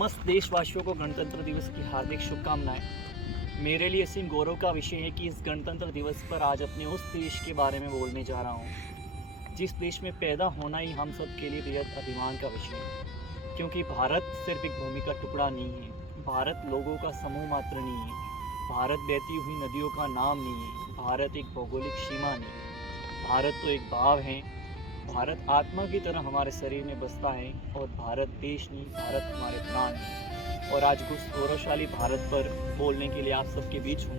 समस्त देशवासियों को गणतंत्र दिवस की हार्दिक शुभकामनाएं। मेरे लिए सिंह गौरव का विषय है कि इस गणतंत्र दिवस पर आज अपने उस देश के बारे में बोलने जा रहा हूँ जिस देश में पैदा होना ही हम सब के लिए बेहद अभिमान का विषय है। क्योंकि भारत सिर्फ एक भूमि का टुकड़ा नहीं है, भारत लोगों का समूह मात्र नहीं है, भारत बहती हुई नदियों का नाम नहीं है, भारत एक भौगोलिक सीमा नहीं है, भारत तो एक भाव है। भारत आत्मा की तरह हमारे शरीर में बसता है और भारत देश नहीं, भारत हमारे प्राण है। और आज कुछ गौरवशाली भारत पर बोलने के लिए आप सबके बीच हूँ।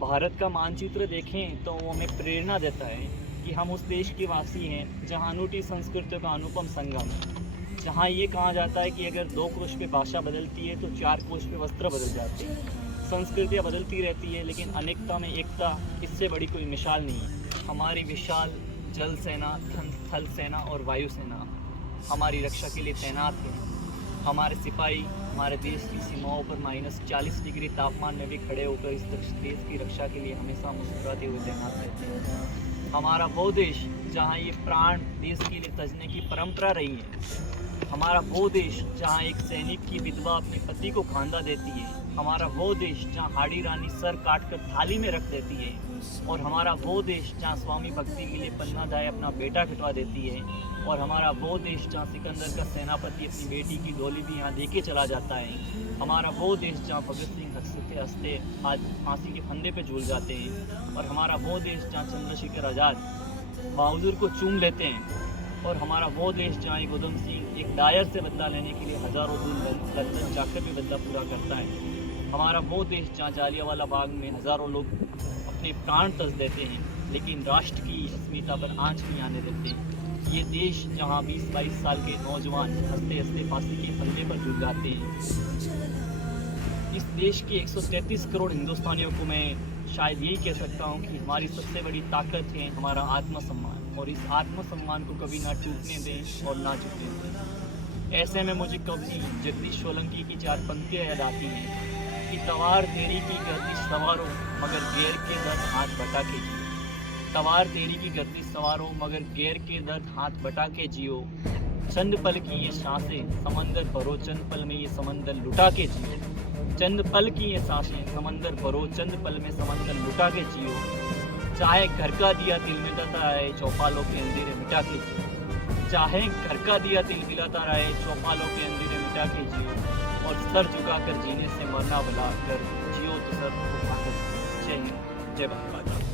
भारत का मानचित्र देखें तो वो हमें प्रेरणा देता है कि हम उस देश के वासी हैं जहाँ अनूठी संस्कृतियों का अनुपम संगम है, जहाँ ये कहा जाता है कि अगर 2 कोश पे भाषा बदलती है तो 4 कोश पे वस्त्र बदल जाते हैं। संस्कृतियाँ बदलती रहती है लेकिन अनेकता में एकता, इससे बड़ी कोई मिसाल नहीं है। हमारी विशाल जल सेना, थल सेना और वायु सेना हमारी रक्षा के लिए तैनात है। हमारे सिपाही हमारे देश की सीमाओं पर -40 डिग्री तापमान में भी खड़े होकर इस देश की रक्षा के लिए हमेशा मुस्कुराते हुए तैनात रहते हैं। हमारा वो देश जहाँ ये प्राण देश के लिए तजने की परंपरा रही है। हमारा वो देश जहाँ एक सैनिक की विधवा अपने पति को खांदा देती है। हमारा वो देश जहाँ हाड़ी रानी सर काट कर थाली में रख देती है। और हमारा वो देश जहाँ स्वामी भक्ति के लिए पन्ना दाई अपना बेटा कटवा देती है। और हमारा वो देश जहाँ सिकंदर का सेनापति अपनी बेटी की डोली भी यहाँ देके चला जाता है। हमारा वो देश जहाँ भगत सिंह हंसते हंसते आज फांसी के फंदे पे झूल जाते हैं। और हमारा वो देश जहाँ चंद्रशेखर आज़ाद बहादुर को चूम लेते हैं। और हमारा वो देश जहाँ एक उधम सिंह एक डायर से बदला लेने के लिए हज़ारों दूर लंदन जाकर भी बदला पूरा करता है। हमारा वो देश जहाँ जालियांवाला बाग में हज़ारों लोग अपने प्राण तज देते हैं लेकिन राष्ट्र की अस्मिता पर आंच नहीं आने देते। ये देश जहाँ 20-22 साल के नौजवान हंसते हंसते फांसी के फंदे पर झूल जाते हैं। इस देश के 133 करोड़ हिंदुस्तानियों को मैं शायद यही कह सकता हूँ कि हमारी सबसे बड़ी ताकत है हमारा आत्मसम्मान, और इस आत्मसम्मान को कभी ना टूटने दें और ना झुकने दें। ऐसे में मुझे कवि जगदीश सोलंकी की 4 पंक्तियाँ याद आती हैं कि तवार तेरी की गर्दिश सवारो मगर गैर के दर्द हाथ बटा के जियो। तवार तेरी की गर्दिश सवारो मगर गैर के दर्द हाथ बटा के जियो। चंद पल की ये सांसें समंदर भरो, चंद पल में ये समंदर लुटा के जियो। चंद पल की ये सांसें समंदर भरो, चंद पल में समंदर लुटा के जियो। चाहे घर का दिया तिल मिटाता रहे, चौपालों के अंधेरे मिटा के जियो। चाहे घर का दिया तिल मिलाता रहे, चौपालों के अंधेरे मिटा के जियो। और सर झुकाकर जीने से मरना भला, कर जियो तो सर उठाकर। जय हिंद, जय भारत।